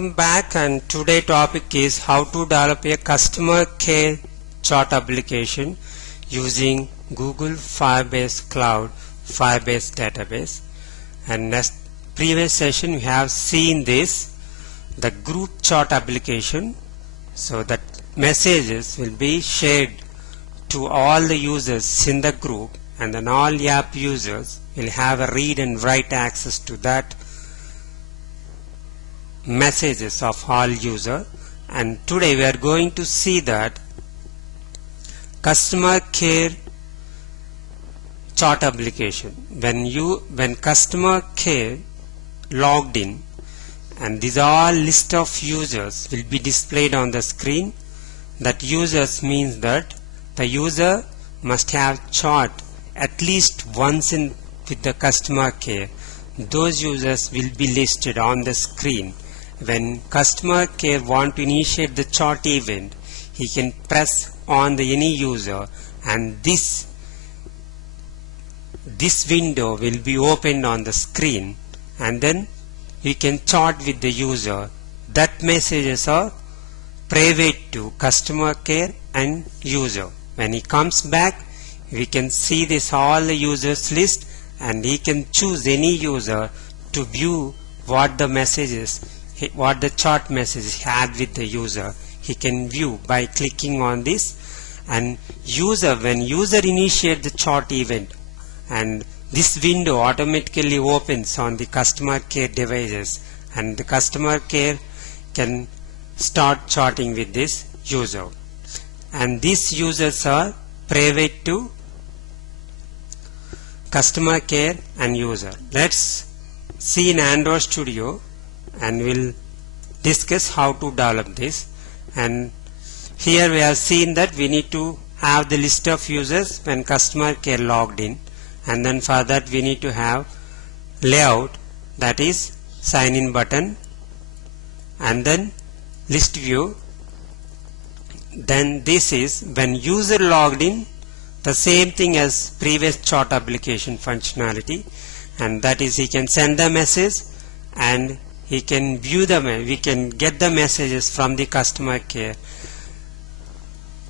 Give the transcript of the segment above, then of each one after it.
Welcome back, and today topic is how to develop a customer care chart application using Google Firebase Cloud Firebase database. And next previous session we have seen this, the group chart application, so that messages will be shared to all the users in the group, and then all app users will have a read and write access to that messages of all user. And today we are going to see that customer care chart application. When customer care logged in, and these all list of users will be displayed on the screen. That users means that the user must have chart at least once in with the customer care. Those users will be listed on the screen. When customer care want to initiate the chart event, he can press on the any user, and this window will be opened on the screen, and then we can chat with the user. That messages are private to customer care and user. When he comes back, we can see this all the users list, and he can choose any user to view what the messages, what the chart message had with the user. He can view by clicking on this. And when user initiate the chart event, and this window automatically opens on the customer care devices, and the customer care can start charting with this user. And these users are private to customer care and user. Let's see in Android Studio, and we'll discuss how to develop this. And here we have seen that we need to have the list of users when customer care logged in, and then for that we need to have layout, that is sign in button, and then list view. Then this is when user logged in, the same thing as previous chart application functionality, and that is he can send the message and he can view we can get the messages from the customer care.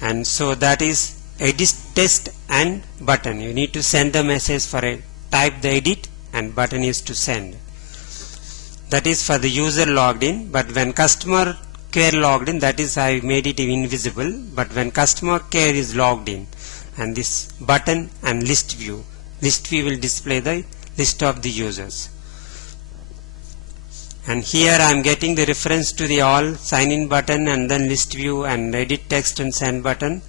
And so that is edit text and button. You need to send the message for a type the edit, and button is to send. That is for the user logged in. But when customer care logged in, that is I made it invisible. But when customer care is logged in, and this button and list view will display the list of the users. And here I am getting the reference to the all sign in button, and then list view and edit text and send button.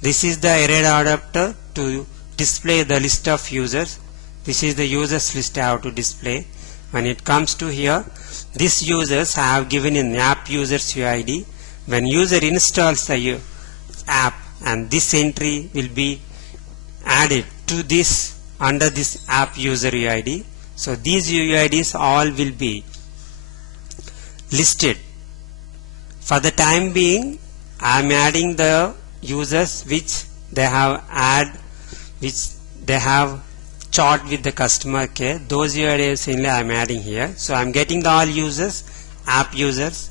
This is the array adapter to display the list of users. This is the users list I have to display. When it comes to here, these users I have given in app users UID. When user installs the app, and this entry will be added to this under this app user UID. So these UIDs all will be listed. For the time being, I am adding the users which they have chart with the customer care. Those UIDs only I am adding here. So I am getting the all users, app users,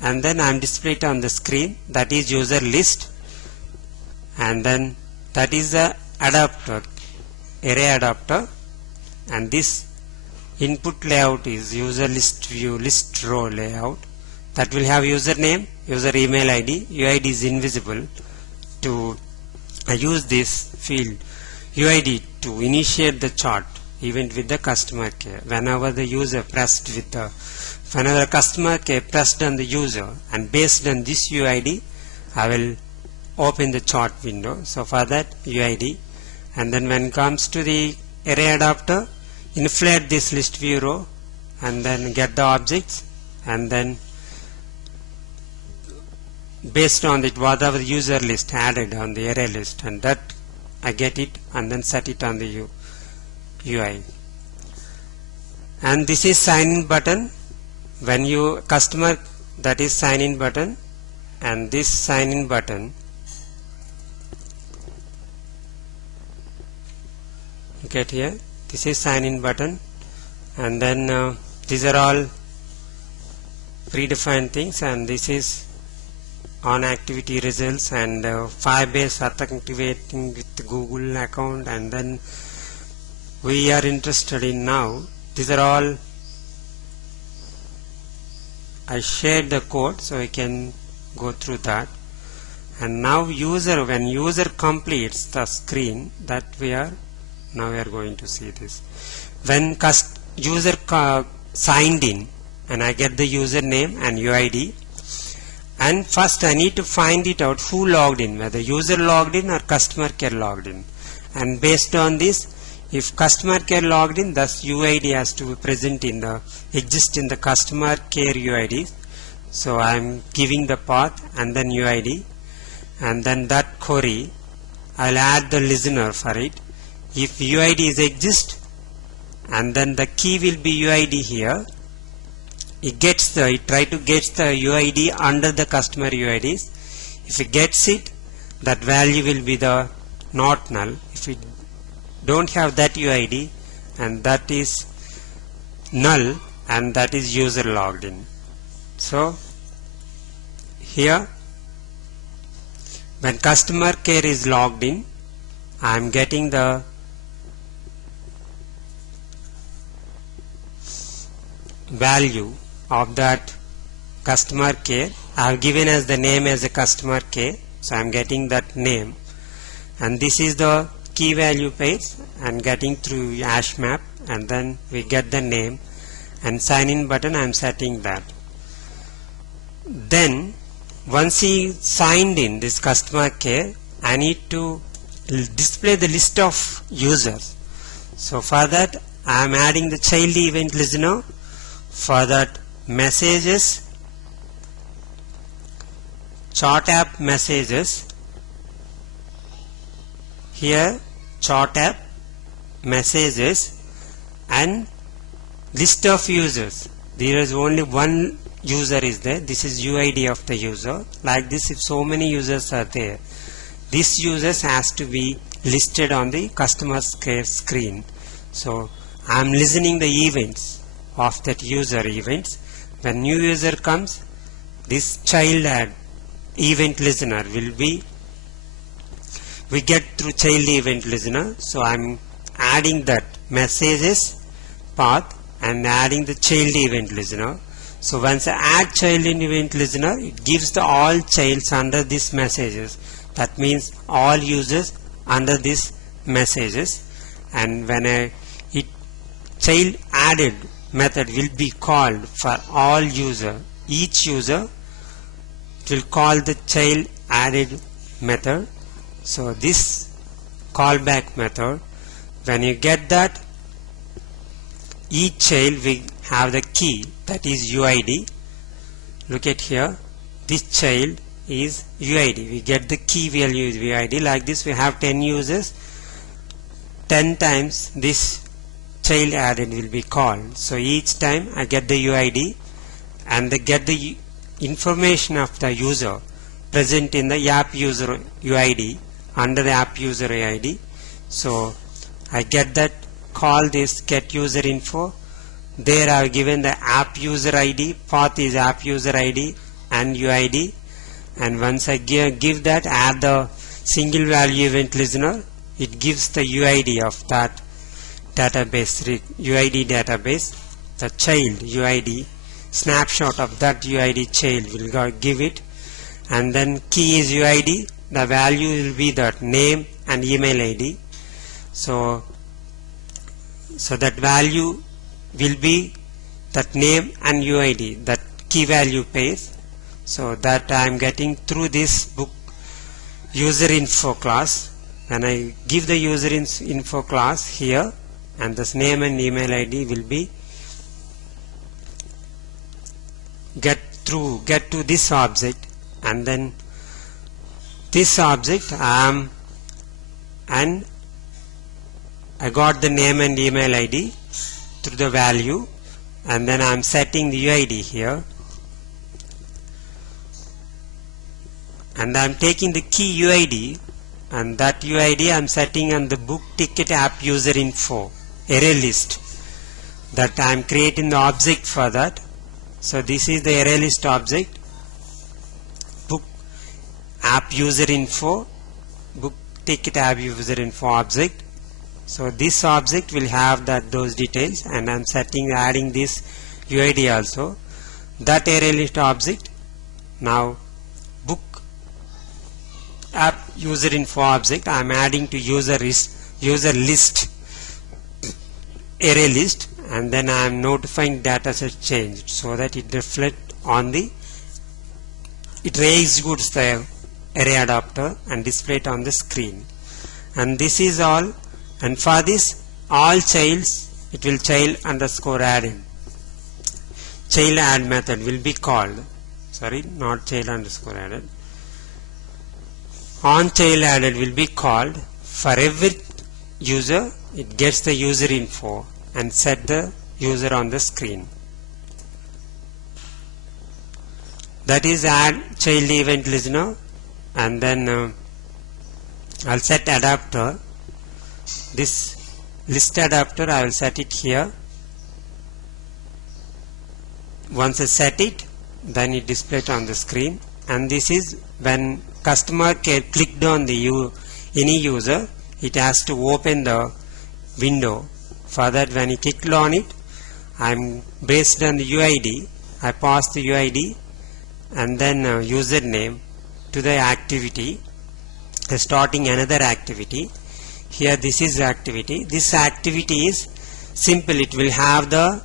and then I am displayed on the screen. That is user list, and then that is the adapter, array adapter, and this input layout is user list view list row layout. That will have username, user email ID. UID is invisible. I use this field UID to initiate the chart event with the customer care. Whenever the customer care pressed on the user, and based on this UID, I will open the chart window. So for that UID, and then when it comes to the array adapter, inflate this list view row, and then get the objects, and then based on it whatever user list added on the array list, and that I get it, and then set it on the UI. And this is sign in button. When you customer, that is sign in button, and this sign in button, get here, this is sign in button, and then these are all predefined things, and this is on activity results, and Firebase authenticating with Google account, and then we are interested in now. These are all, I shared the code so I can go through that. And now when user completes the screen, that now we are going to see this. When user signed in, and I get the username and UID, and first I need to find it out who logged in, whether user logged in or customer care logged in. And based on this, if customer care logged in, thus UID has to be present exist in the customer care UID. So I am giving the path and then UID, and then that query I'll add the listener for it. If UID is exist, and then the key will be UID here. It try to get the UID under the customer UIDs. If it gets it, that value will be the not null. If it don't have that UID, and that is null, and that is user logged in. So here, when customer care is logged in, I am getting the value of that customer care. I have given as the name as a customer care, so I am getting that name, and this is the key value page, and getting through hash map, and then we get the name, and sign in button I am setting that. Then once he signed in this customer care, I need to display the list of users. So for that I am adding the child event listener. For that, messages, chart app messages, here chart app messages, and list of users. There is only one user is there. This is UID of the user. Like this, if so many users are there, this users has to be listed on the customer care screen. So I am listening the events of that user events. When new user comes, this child add event listener will be, we get through child event listener. So I'm adding that messages path and adding the child event listener. So once I add child event listener, it gives the all childs under this messages. That means all users under this messages. And when child added method will be called for all user. Each user will call the child added method. So this callback method, when you get that, each child will have the key, that is UID. Look at here, this child is UID. We get the key value is UID. Like this, we have 10 users. 10 times this child added will be called. So each time I get the UID and they get the information of the user present in the app user UID under the app user UID. So I get that, call this get user info. There I have given the app user ID, path is app user ID and UID. And once I give that, add the single value event listener, it gives the UID of that database, UID database, the child UID, snapshot of that UID child will give it, and then key is UID, the value will be that name and email ID. So that value will be that name and UID, that key value page. So that I am getting through this book user info class. When I give the user info class here, and this name and email ID will be get to this object, and then this object and I got the name and email ID through the value, and then I am setting the UID here, and I am taking the key UID, and that UID I am setting on the book ticket app user info array list, that I am creating the object for that. So this is the array list object, book app user info, book ticket app user info object. So this object will have those details, and I'm adding this UID also. That array list object, now book app user info object, I'm adding to user list array list, and then I am notifying dataset changed so that it reflects on it executes the array adapter and display it on the screen. And this is all. And for this, all childs, it will child underscore added. Child add method will be called. Sorry, not child underscore added. On child added will be called. For every user, it gets the user info and set the user on the screen. That is add child event listener, and then I'll set adapter. This list adapter, I will set it here. Once I set it, then it displays on the screen. And this is when customer care clicked on the any user, it has to open the window. For that, when he clicked on it, I'm based on the UID. I pass the UID and then username to the activity, starting another activity. Here this is the activity. This activity is simple. It will have the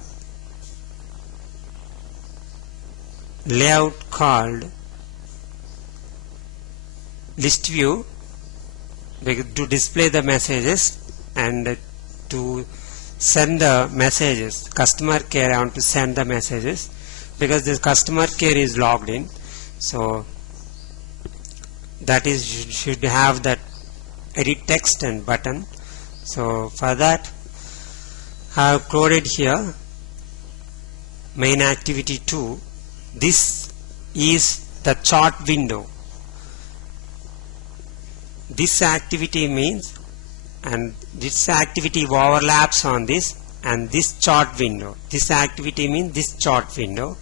layout called list view to display the messages and to send the messages. Customer care, I want to send the messages because the customer care is logged in. So that is should have that edit text and button. So for that, I have coded here main activity 2. This is the chart window. This activity means, and this activity overlaps on this and this chart window. This activity means this chart window.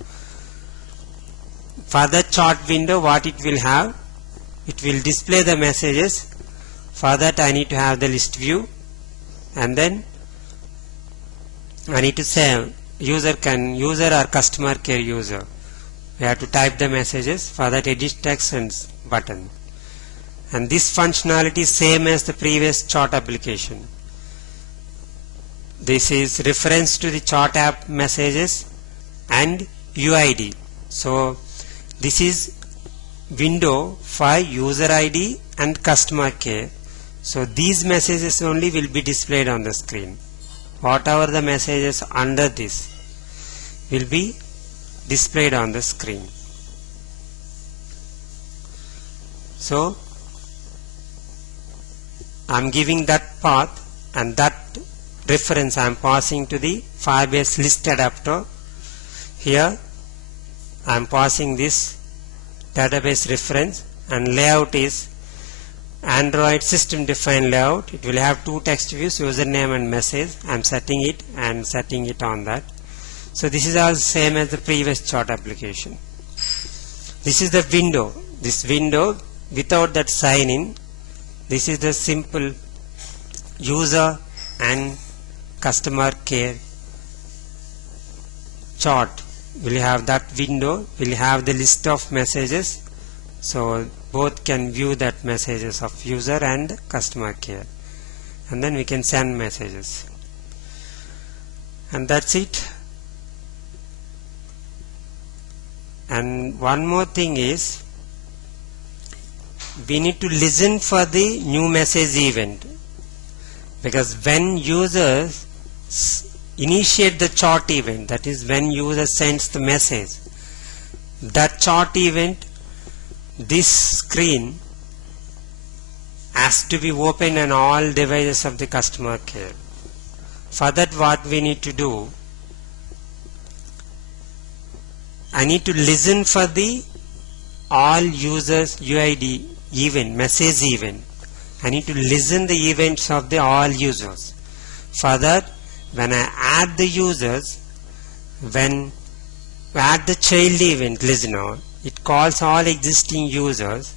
For the chart window, what it will have? It will display the messages. For that, I need to have the list view, and then I need to say user or customer care user. We have to type the messages. For that, edit text and button. And this functionality is same as the previous chart application. This is reference to the chart app messages and UID. So this is window for user ID and customer care. So these messages only will be displayed on the screen. Whatever the messages under this will be displayed on the screen. So I am giving that path, and that reference I am passing to the Firebase list adapter. Here I am passing this database reference, and layout is Android system defined layout. It will have 2 text views, username and message. I am setting it and setting it on that. So this is all same as the previous chart application. This is the window. This window without that sign in. This is the simple user and customer care chart. We'll have that window. We'll have the list of messages. So both can view that messages of user and customer care. And then we can send messages. And that's it. And one more thing is, we need to listen for the new message event, because when users initiate the chart event, that is when user sends the message, that chart event, this screen has to be open on all devices of the customer care. For that, what we need to do, I need to listen for the all users UID event, message event. I need to listen the events of the all users. For that, when I add the users, when add the child event listener. It calls all existing users,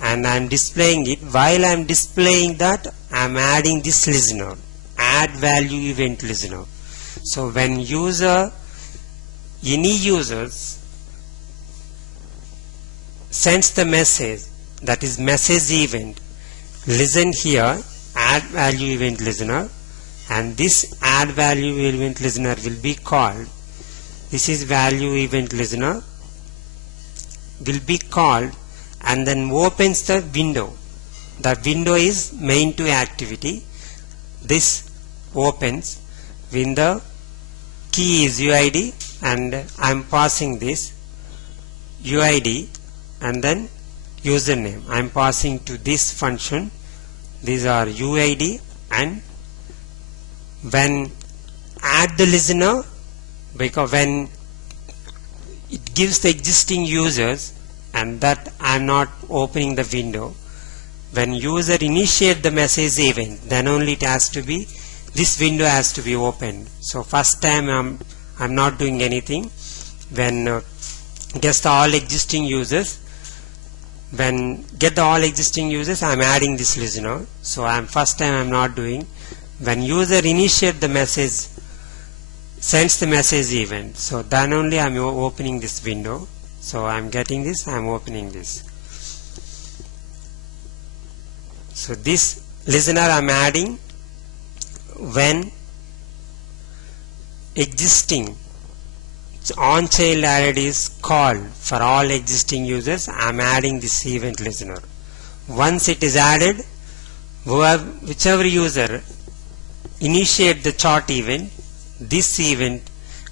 and I am displaying it. While I am displaying that, I am adding this listener, add value event listener. So when any users sends the message, that is message event, listen here, add value event listener, and this add value event listener will be called, this is value event listener, will be called, and then opens the window. The window is main to activity. This opens when the key is UID, and I am passing this UID and then username. I am passing to this function. These are UID, and when add the listener, because when it gives the existing users, and that I am not opening the window. When user initiate the message event, then only it has to be, this window has to be opened. So first time I'm not doing anything. When get the all existing users, when get the all existing users, I'm adding this listener. So first time I'm not doing. When user initiate the message, sends the message event, so then only I'm opening this window. So I'm getting this, I'm opening this. So this listener I'm adding when existing on child added is called for all existing users. I'm adding this event listener. Once it is added, whichever user initiate the chart event, this event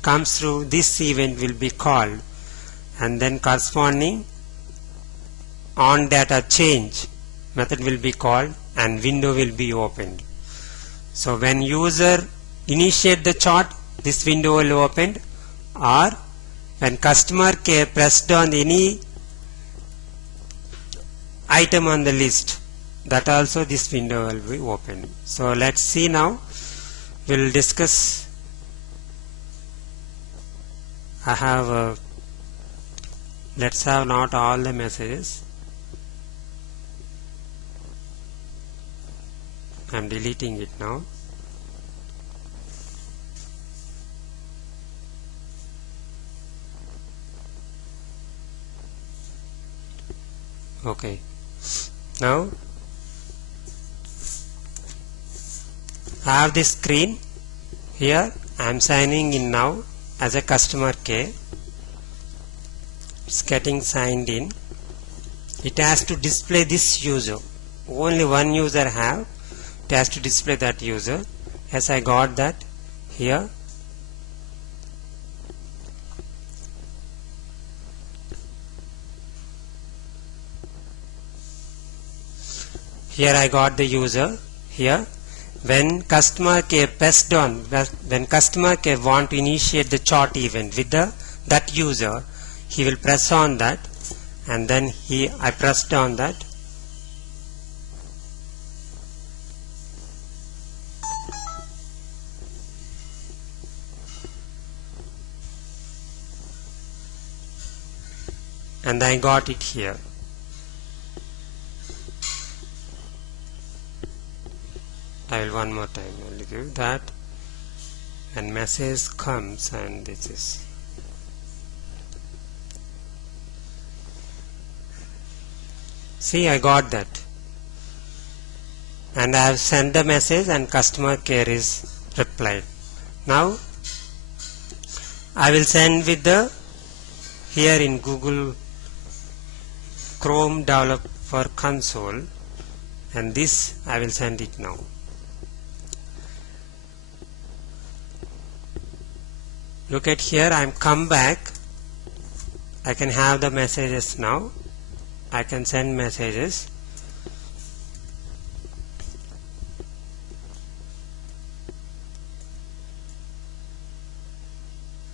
comes through, this event will be called, and then corresponding on data change method will be called, and window will be opened. So when user initiate the chart, this window will open, or when customer care pressed on any item on the list, that also this window will be opened. So let's see now. We'll discuss. I have let's have not all the messages. I'm deleting it now. Okay, now I have this screen here. I am signing in now as a customer care. It's getting signed in. It has to display this user. Only one user have. It has to display that user. Yes, I got that here. Here I got the user here. When customer care pressed on, when customer care want to initiate the chart event with that user, he will press on that, and then I pressed on that. And I got it here. I will one more time only give that, and message comes, and this is see, I got that, and I have sent the message, and customer care is replied. Now I will send with the here in Google Chrome Developer Console, and this I will send it now. Look at here, I am come back. I can have the messages now. I can send messages.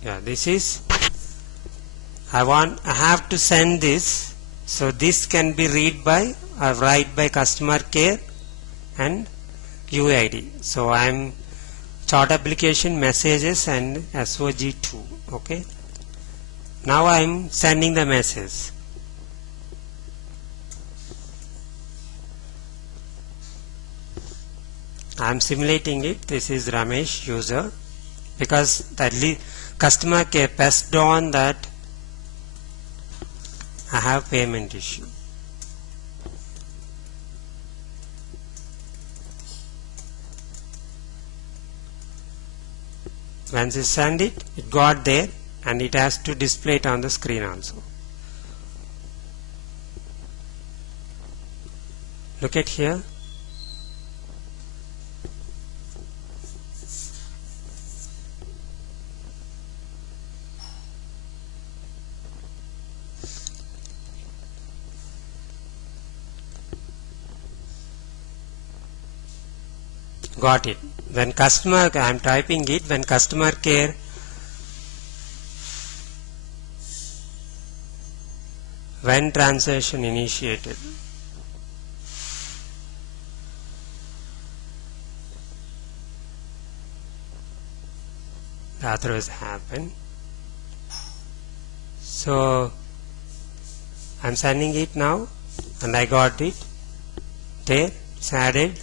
Yeah, this is I have to send this, so this can be read by or write by customer care and UID. So I am chart application messages and SOG2. Okay, Now I am sending the message. I am simulating it. This is Ramesh, user, because the customer care passed on that I have payment issue. Once you send it, it got there and it has to display it on the screen also. Look at here. Got it. When customer, I am typing it, when customer care when transaction initiated. The otherwise happen. So I am sending it now and I got it there. It's added.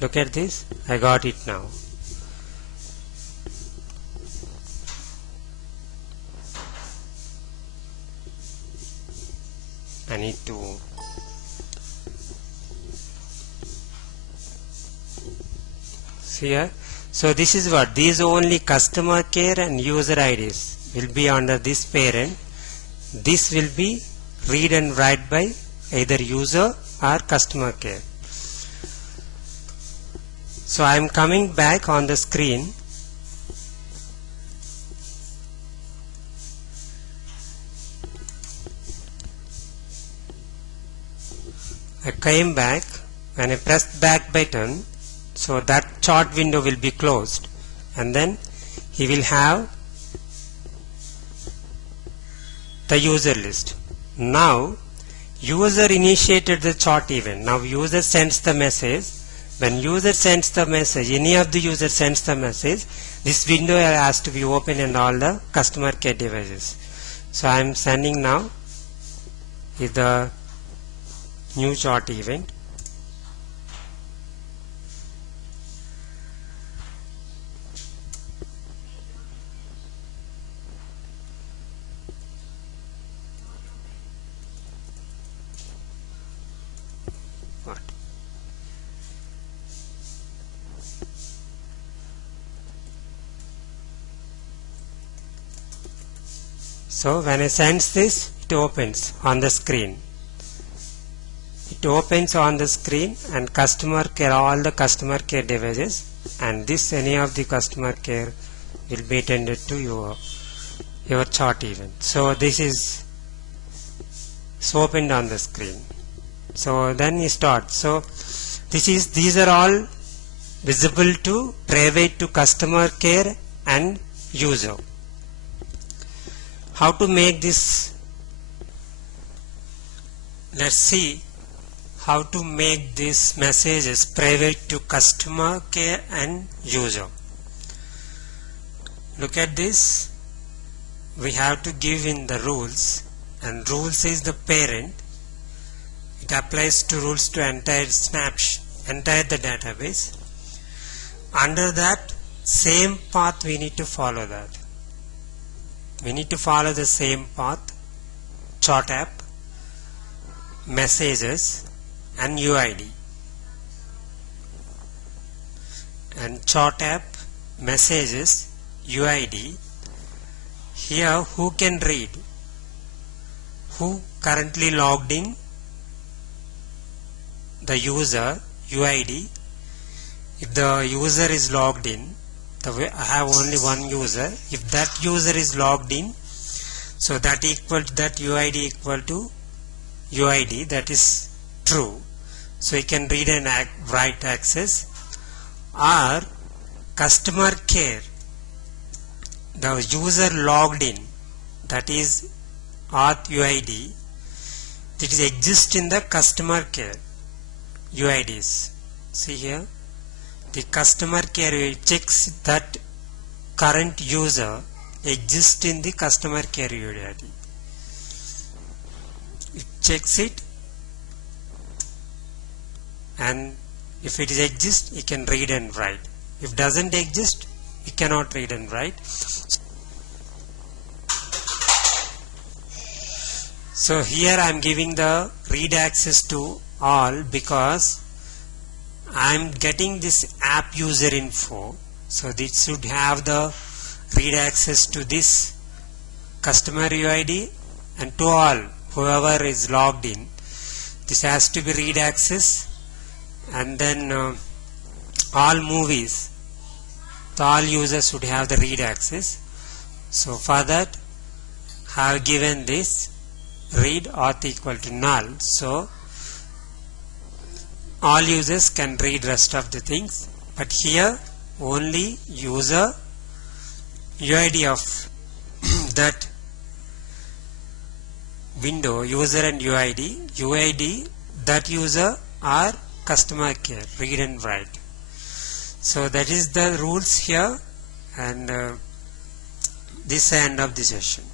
Look at this, I got it now. I need to see here. So this is what, these only customer care and user IDs will be under this parent. This will be read and write by either user or customer care. So I am coming back on the screen. I came back. When I press back button, so that chart window will be closed, and then he will have the user list. Now user initiated the chart event. Now user sends the message. When user sends the message, any of the user sends the message, this window has to be open in all the customer care devices. So I am sending now is the new chart event. So when I send this, it opens on the screen. It opens on the screen and customer care, all the customer care devices, and this any of the customer care will be attended to your chart event. So this is opened on the screen. So then you start. So these are all visible to private to customer care and user. How to make this? Let's see how to make these messages private to customer care and user. Look at this. We have to give in the rules, and rules is the parent. It applies to rules to entire the database. Under that same path we need to follow that. We need to follow the same path: chart app, messages, and UID. And chart app, messages, UID. Here who can read? Who currently logged in? The user, UID. If the user is logged in, I have only one user. If that user is logged in, so that UID equal to UID, that is true. So you can read and write access. Or customer care, the user logged in, that is auth UID. It is exist in the customer care UIDs. See here, the customer care checks that current user exists in the customer care UID. It checks it, and if it is exist, you can read and write. If doesn't exist, you cannot read and write. So here I am giving the read access to all because I am getting this app user info. So this should have the read access to this customer UID and to all whoever is logged in. This has to be read access, and then all movies, so all users should have the read access. So for that I have given this read auth equal to null, so all users can read rest of the things, but here only user UID of that window, user and UID that user are customer care, read and write. So that is the rules here, and this is the end of the session.